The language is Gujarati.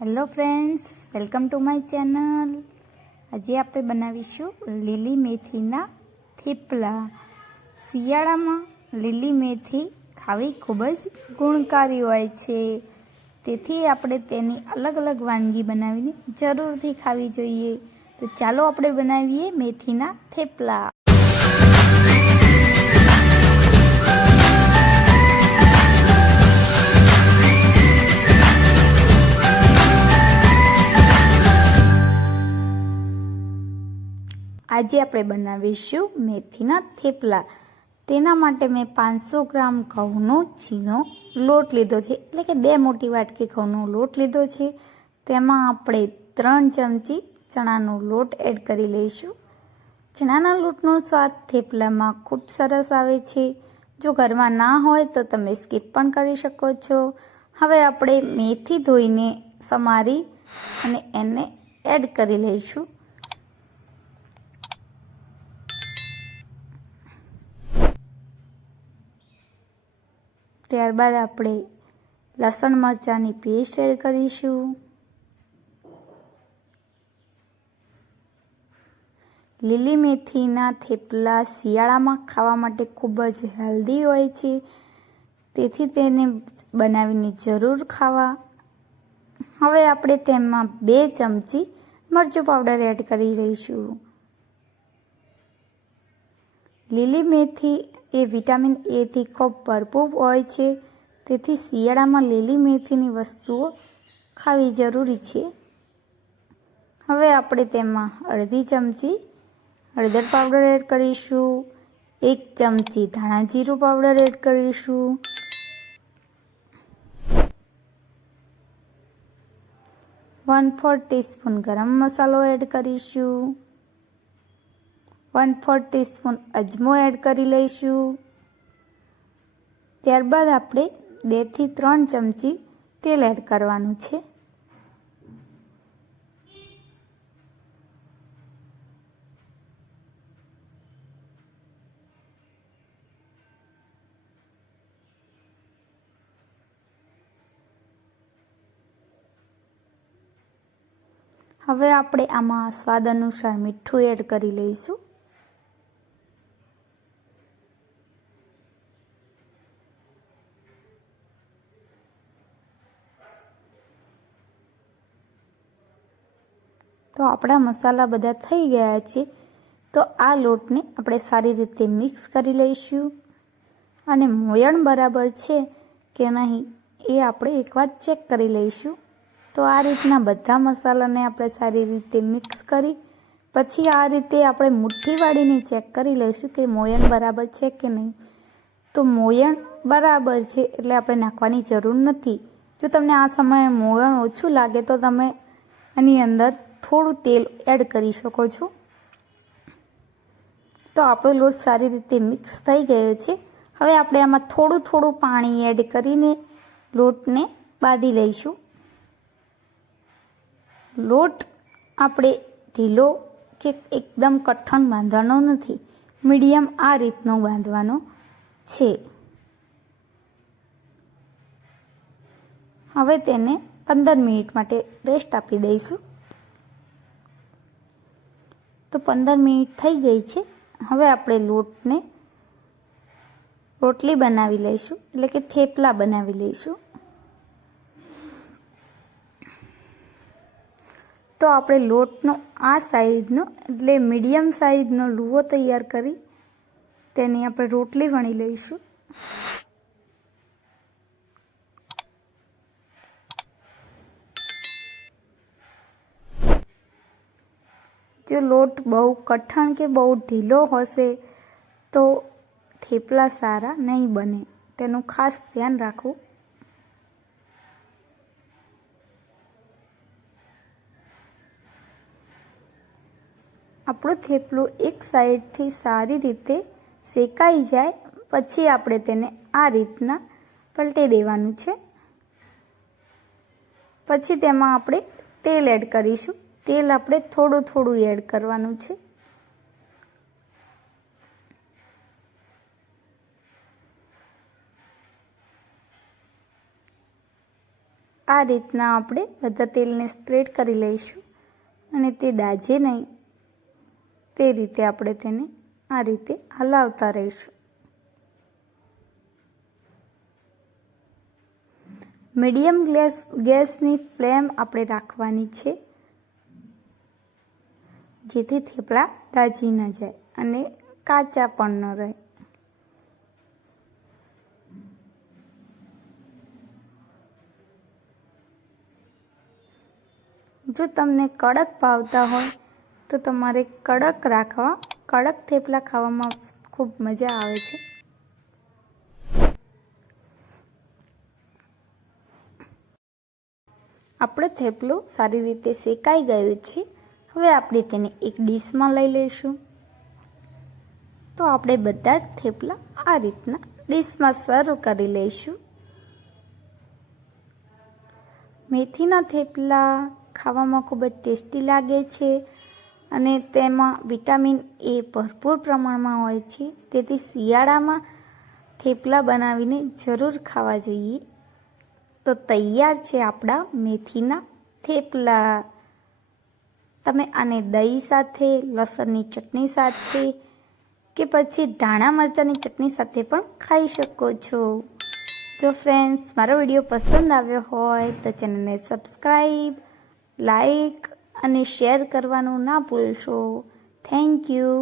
Hello friends welcome to my channel આજે આપણે બનાવીશું લીલી મેથીના થેપલા. શિયાળામાં લીલી મેથી ખાવી ખૂબ જ ગુણકારી હોય છે. તેથી આપણે તેની અલગ અલગ વાનગી બનાવીને જરૂરથી ખાવી જોઈએ. તો ચાલો આપણે બનાવીએ મેથીના થેપલા. આજે આપણે બનાવીશું મેથીના થેપલા. તેના માટે મેં પાંચસો ગ્રામ ઘઉંનો ચીનો લોટ લીધો છે. એટલે કે બે મોટી વાટકી ઘઉંનો લોટ લીધો છે. તેમાં આપણે ત્રણ ચમચી ચણાનો લોટ એડ કરી લઈશું. ચણાના લોટનો સ્વાદ થેપલામાં ખૂબ સરસ આવે છે. જો ઘરમાં ના હોય તો તમે સ્કીપ પણ કરી શકો છો. હવે આપણે મેથી ધોઈને સમારી અને એને એડ કરી લઈશું. ત્યારબાદ આપણે લસણ મરચાંની પેસ્ટ એડ કરીશું. લીલી મેથીના થેપલા શિયાળામાં ખાવા માટે ખૂબ જ હેલ્ધી હોય છે. તેથી તેને બનાવીને જરૂર ખાવા. હવે આપણે તેમાં બે ચમચી મરચું પાવડર એડ કરી લઈશું લીલી મેથી એ વિટામિન એથી ખૂબ ભરપૂર હોય છે. તેથી શિયાળામાં લીલી મેથીની વસ્તુઓ ખાવી જરૂરી છે. હવે આપણે તેમાં અડધી ચમચી હળદર પાવડર એડ કરીશું, એક ચમચી ધાણા જીરું પાવડર એડ કરીશું વન ફોર ટીસ્પૂન ગરમ મસાલો એડ કરીશું. વન ફોર ટીસ્પૂન અજમો એડ કરી લઈશું. ત્યારબાદ આપણે બેથી ત્રણ ચમચી તેલ એડ કરવાનું છે. હવે આપણે આમાં સ્વાદ અનુસાર મીઠું એડ કરી લઈશું. તો આપણા મસાલા બધા થઈ ગયા છે. તો આ લોટને આપણે સારી રીતે મિક્સ કરી લઈશું. અને મોયણ બરાબર છે કે નહીં એ આપણે એકવાર ચેક કરી લઈશું. તો આ રીતના બધા મસાલાને આપણે સારી રીતે મિક્સ કરી, પછી આ રીતે આપણે મુઠ્ઠી વાળીને ચેક કરી લઈશું કે મોયણ બરાબર છે કે નહીં. તો મોયણ બરાબર છે એટલે આપણે નાખવાની જરૂર નથી. જો તમને આ સમયે મોયણ ઓછું લાગે તો તમે એની અંદર થોડું તેલ એડ કરી શકો છો. તો આપણો લોટ સારી રીતે મિક્સ થઈ ગયો છે. હવે આપણે આમાં થોડું થોડું પાણી એડ કરીને લોટને બાંધી લઈશું. લોટ આપણે ઢીલો કે એકદમ કઠણ બાંધવાનો નથી, મીડિયમ આ રીતનો બાંધવાનો છે. હવે તેને પંદર મિનિટ માટે રેસ્ટ આપી દઈશું. તો પંદર મિનિટ થઈ ગઈ છે. હવે આપણે લોટને રોટલી બનાવી લઈશું. એટલે કે થેપલા બનાવી લઈશું. તો આપણે લોટનો આ સાઈઝનો એટલે મીડિયમ સાઈઝનો લુવો તૈયાર કરી તેની આપણે રોટલી વણી લઈશું. જો લોટ બહુ કઠણ કે બહુ ઢીલો હશે તો થેપલા સારા નહીં બને. તેનું ખાસ ધ્યાન રાખવું. આપણું થેપલું એક સાઈડથી સારી રીતે શેકાઈ જાય, પછી આપણે તેને આ રીતના પલટી દેવાનું છે. પછી તેમાં આપણે તેલ એડ કરીશું. તેલ આપણે થોડું થોડું એડ કરવાનું છે. આ રીતના આપણે બધા તેલને સ્પ્રેડ કરી લઈશું અને તે દાજે નહીં. તે રીતે આપણે તેને આ રીતે હલાવતા રહીશું. મીડિયમ ગેસ ગેસની ફ્લેમ આપણે રાખવાની છે. જેથી થેપલા દાજી ન જાય અને કાચા પણ ન રહે. જો તમને કડક ભાવતા હોય, તો તમારે કડક રાખવા, કડક થેપલા ખાવામાં ખૂબ મજા આવે છે. આપણે થેપલું સારી રીતે શેકાઈ ગયું છે. હવે આપણે તેને એક ડીશમાં લઈ લઈશું. તો આપણે બધા જ થેપલા આ રીતના ડીશમાં સર્વ કરી લઈશું. મેથીના થેપલા ખાવામાં ખૂબ જ ટેસ્ટી લાગે છે અને તેમાં વિટામિન એ ભરપૂર પ્રમાણમાં હોય છે. તેથી શિયાળામાં થેપલા બનાવીને જરૂર ખાવા જોઈએ. તો તૈયાર છે આપણા મેથીના થેપલા. તમે આને દહીં સાથે, લસણની ચટણી સાથે કે પછી ધાણા મરચાંની ચટણી સાથે પણ ખાઈ શકો છો. જો ફ્રેન્ડ્સ મારો વીડિયો પસંદ આવ્યો હોય તો ચેનલને સબસ્ક્રાઈબ લાઈક અને શેર કરવાનું ના ભૂલશો. Thank you